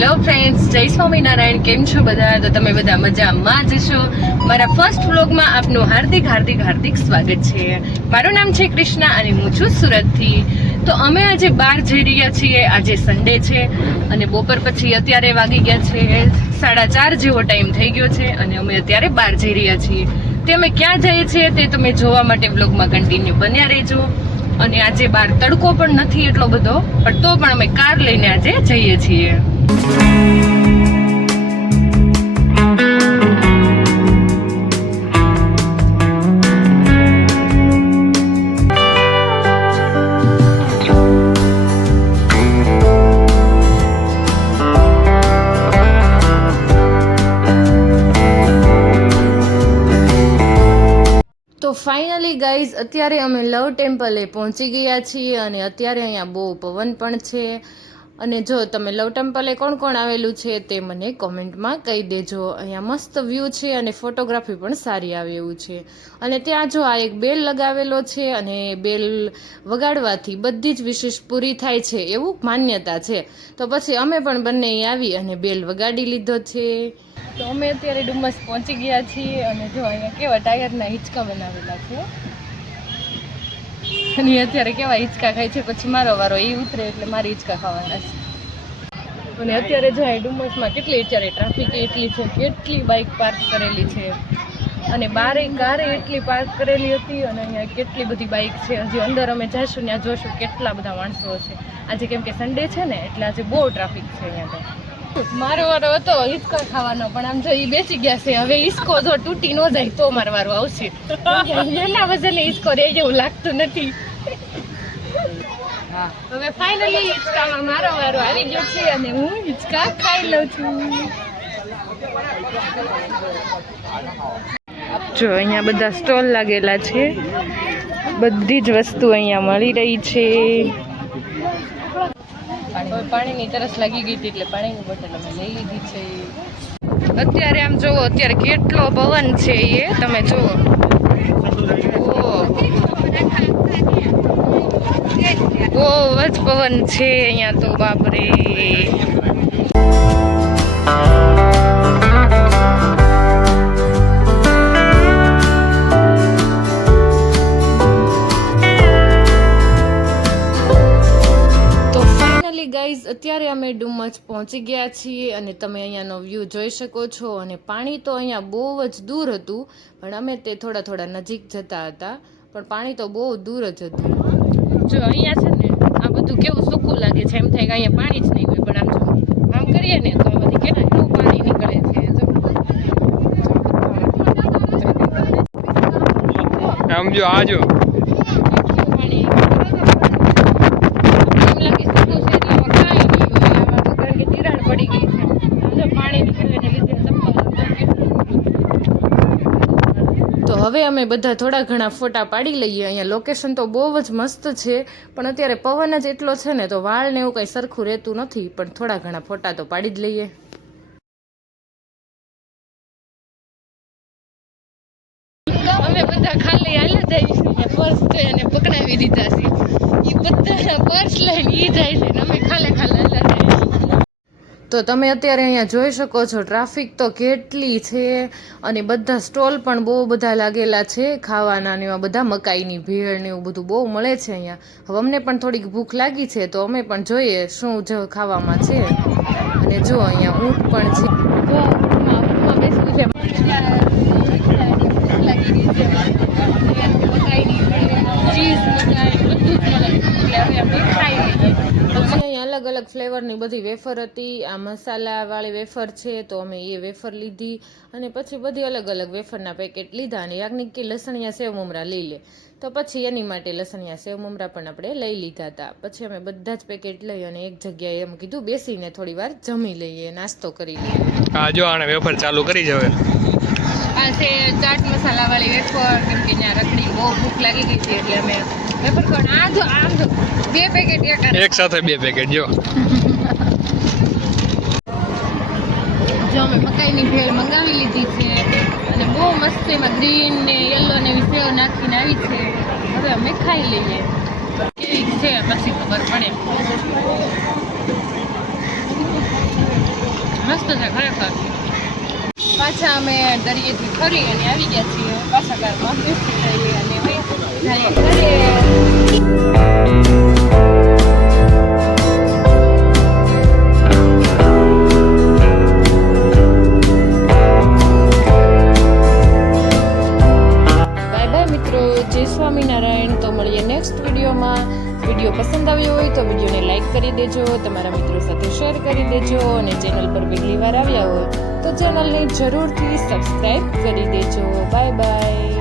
Hello friends, જય સ્વામિનારાયણ. કેમ છો બધા? તો તમે બધા મજામાં જ છો. મારા ફર્સ્ટ વ્લોગમાં આપનું હાર્દિક સ્વાગત છે. મારું નામ છે કૃષ્ણા અને હું છું સુરતથી. તો અમે આજે બહાર જઈ રહ્યા છીએ. આજે સન્ડે છે અને બપોર પછી અત્યારે વાગી ગયા છે 4:30 જેવો ટાઈમ થઈ ગયો છે અને અમે અત્યારે બહાર જઈ રહ્યા છીએ. તે અમે ક્યાં જઈએ છીએ તે તમે જોવા માટે વ્લોગમાં કન્ટિન્યુ બન્યા રહેજો. અને આજે બહાર તડકો પણ નથી એટલો બધો, પણ તો પણ અમે કાર લઈને આજે જઈએ છીએ. તો ફાઇનલી ગાઈઝ, અત્યારે અમે લવ ટેમ્પલે પહોંચી ગયા છીએ અને અત્યારે અહીંયા બહુ પવન પણ છે. અને જો તમે લવ ટેમ્પલે કોણ કોણ આવેલું છે તે મને કોમેન્ટમાં કહી દેજો. અહીંયા મસ્ત વ્યૂ છે અને ફોટોગ્રાફી પણ સારી આવે એવું છે. અને ત્યાં જો આ એક બેલ લગાવેલો છે અને બેલ વગાડવાથી બધી જ વિશેષ પૂરી થાય છે એવું માન્યતા છે. તો પછી અમે પણ બંને આવી અને બેલ વગાડી લીધો છે. તો અમે અત્યારે ડુમસ પહોંચી ગયા છીએ અને જો અહીંયા કેવા ટાયરના હિંચકા બનાવેલા છે અને અત્યારે કેવા હિંચકા ખાય છે. પછી મારો વારો એ ઉતરે એટલે મારી હિંચકા ખાવાના છે. અને અત્યારે જો ડુમસમાં કેટલી અત્યારે ટ્રાફિક એટલી છે, કેટલી બાઇક પાર્ક કરેલી છે અને બારે કારે એટલી પાર્ક કરેલી હતી અને અહીંયા કેટલી બધી બાઇક છે. હજી અંદર અમે જઈશું ત્યાં જોશું કેટલા બધા માણસો છે. આજે કેમ કે સન્ડે છે ને એટલે આજે બહુ ટ્રાફિક છે અહીંયા તો. મારો વારો હતો હિંચકા ખાવાનો, પણ આમ જો એ બેસી ગયા છે. હવે હિંચકો જો તૂટી ન જાય તો મારો વારો આવશે. એના વજને હિંચકો રહે જેવું લાગતું નથી. હવે ફાઇનલી હિંચકામાં મારો વારો આવી ગયો છે અને હું હિંચકા ખાઈ લઉં છું. જો અહીંયા બધા સ્ટોલ લાગેલા છે, બધી જ વસ્તુ અહીંયા મળી રહી છે. પાણીની તરસ લાગી ગઈ હતી એટલે પાણીની બોટલ અમે લઈ લીધી છે. અત્યારે આમ જોવો, અત્યારે કેટલો પવન છે એ તમે જુઓ. બહુ જ પવન છે અહીંયા તો, બાપરે. ગાઈઝ, અત્યારે અમે ડુમસ પહોંચી ગયા છીએ અને તમે અહીંયાનો વ્યૂ જોઈ શકો છો. અને પાણી તો અહીંયા બહુ જ દૂર હતું, પણ અમે તે થોડા નજીક જતા હતા, પણ પાણી તો બહુ દૂર જ હતું. જો અહીંયા છે ને આ બધું કેવું સૂકું લાગે છે, એમ થાય કે અહીંયા પાણી જ નહીં હોય, પણ આમ કરીએ ને તો આમાંથી કેટલું પાણી નીકળે છે. આમ જો આજો હવે અમે બધા થોડા ઘણા ફોટા પાડી લઈએ. અહીંયા લોકેશન તો બહુ જ મસ્ત છે, પણ અત્યારે પવન જ એટલો છે ને તો વાળ ને એવું કંઈ સરખું રહેતું નથી, પણ થોડા ઘણા ફોટા તો પાડી જ લઈએ. અમે બધા ખાલી હાલ જઈશું, પર્સ જોઈ અને પકડાવી દીધા છે. એ બધા પર્સ લઈને એ જાય છે ને અમે ખાલે હાલા જઈશું. તો તમે અત્યારે અહીંયા જોઈ શકો છો ટ્રાફિક તો કેટલી છે અને બધા સ્ટોલ પણ બહુ બધા લાગેલા છે ખાવાના ને એવા બધા. મકાઈની ભેળ ને એવું બધું બહુ મળે છે અહીંયા. હવે અમને પણ થોડીક ભૂખ લાગી છે તો અમે પણ જોઈએ શું જ ખાવામાં છે. અને જો અહીંયા ઊંટ પણ છે. જો ઊંટમાં બેસવું છે. લાગી ગઈ છે મકાઈની ચીઝ મકાઈ બધું જ મળે એટલે હવે અમે ખાઈ લઈએ. પછી અહીંયા અલગ અલગ ફ્લેવરની બધી વેફર હતી. આ મસાલાવાળી વેફર છે તો અમે એ વેફર લીધી અને પછી બધી અલગ અલગ વેફરના પેકેટ લીધા. અને યાજ્ઞિક કે લસણિયા સેવ મમરા લઈ લે, તો પછી એની માટે લસણિયા સેવ મમરા પણ આપણે લઈ લીધા હતા. પછી અમે બધા જ પેકેટ લઈ અને એક જગ્યાએ એમ કીધું બેસીને થોડી વાર જમી લઈએ, નાસ્તો કરી લઈએ. હા જો આને વેફર ચાલુ કરી જ હવે. આ છે ચાટ મસાલાવાળી વેફર, કેમ કે ત્યાં રખડી બહુ ભૂખ લાગી ગઈ હતી એટલે અમે વેફર કોણ આમ જો 2 પેકેટ એક સાથે 2 પેકેટ જો અમે મકાઈની ભેળ મંગાવી લીધી છે અને બહુ મસ્ત એમાં ગ્રીન ને યલો ને એવી સેવ નાખીને આવી છે. હવે અમે ખાઈ લઈએ કેવી છે પછી ખબર પડે. મસ્ત છે ખરેખર. પાછા અમે દરિયેથી ફરી અને આવી ગયા છીએ પાછા કારમાં બેસી જઈએ અને જઈએ ઘરે. સ્વામિનારાયણ. તો મળીએ નેક્સ્ટ વિડીયોમાં. વિડીયો પસંદ આવ્યો હોય તો વિડીયોને લાઈક કરી દેજો, તમારા મિત્રો સાથે શેર કરી દેજો અને ચેનલ પર પહેલી વાર આવ્યા હોય તો ચેનલને જરૂરથી સબસ્ક્રાઈબ કરી દેજો. Bye bye.